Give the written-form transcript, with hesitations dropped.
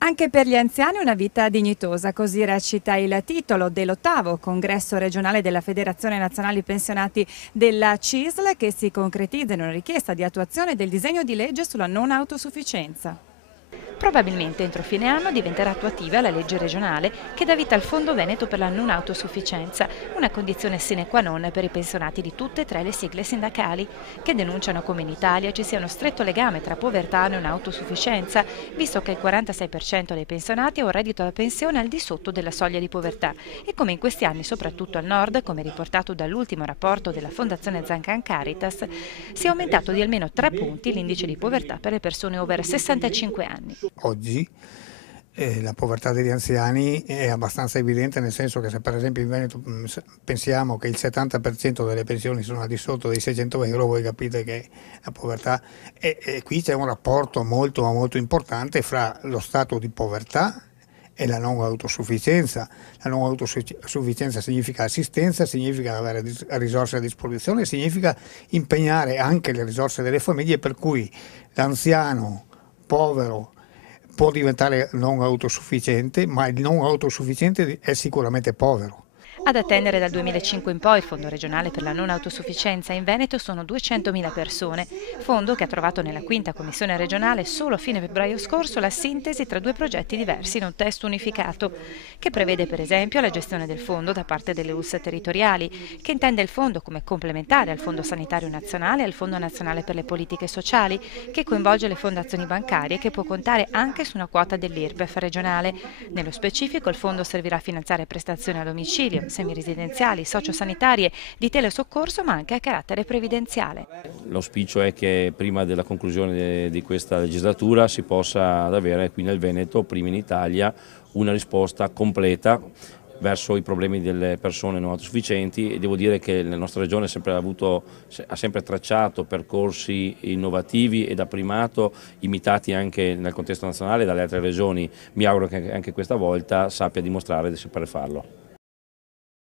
Anche per gli anziani una vita dignitosa, così recita il titolo dell'8° congresso regionale della Federazione Nazionale Pensionati della CISL, che si concretizza in una richiesta di attuazione del disegno di legge sulla non autosufficienza. Probabilmente entro fine anno diventerà attuativa la legge regionale che dà vita al Fondo Veneto per la non autosufficienza, una condizione sine qua non per i pensionati di tutte e tre le sigle sindacali, che denunciano come in Italia ci sia uno stretto legame tra povertà e non autosufficienza, visto che il 46% dei pensionati ha un reddito da pensione al di sotto della soglia di povertà e come in questi anni, soprattutto al nord, come riportato dall'ultimo rapporto della Fondazione Zancan Caritas, sia aumentato di almeno 3 punti l'indice di povertà per le persone over 65 anni. Oggi la povertà degli anziani è abbastanza evidente, nel senso che se per esempio in Veneto pensiamo che il 70% delle pensioni sono al di sotto dei 600 euro, voi capite che la povertà e qui c'è un rapporto molto importante fra lo stato di povertà e la non autosufficienza. La non autosufficienza significa assistenza, significa avere risorse a disposizione, significa impegnare anche le risorse delle famiglie, per cui l'anziano povero può diventare non autosufficiente, ma il non autosufficiente è sicuramente povero. Ad attendere dal 2005 in poi il Fondo regionale per la non autosufficienza in Veneto sono 200.000 persone, fondo che ha trovato nella 5ª commissione regionale solo a fine febbraio scorso la sintesi tra 2 progetti diversi in un testo unificato, che prevede per esempio la gestione del fondo da parte delle US territoriali, che intende il fondo come complementare al Fondo Sanitario Nazionale e al Fondo Nazionale per le Politiche Sociali, che coinvolge le fondazioni bancarie e che può contare anche su una quota dell'IRPEF regionale. Nello specifico il fondo servirà a finanziare prestazioni a domicilio, semiresidenziali, sociosanitarie, di telesoccorso, ma anche a carattere previdenziale. L'auspicio è che prima della conclusione di questa legislatura si possa avere qui nel Veneto, prima in Italia, una risposta completa verso i problemi delle persone non autosufficienti, e devo dire che la nostra regione ha sempre tracciato percorsi innovativi e da primato, imitati anche nel contesto nazionale dalle altre regioni. Mi auguro che anche questa volta sappia dimostrare di saper farlo.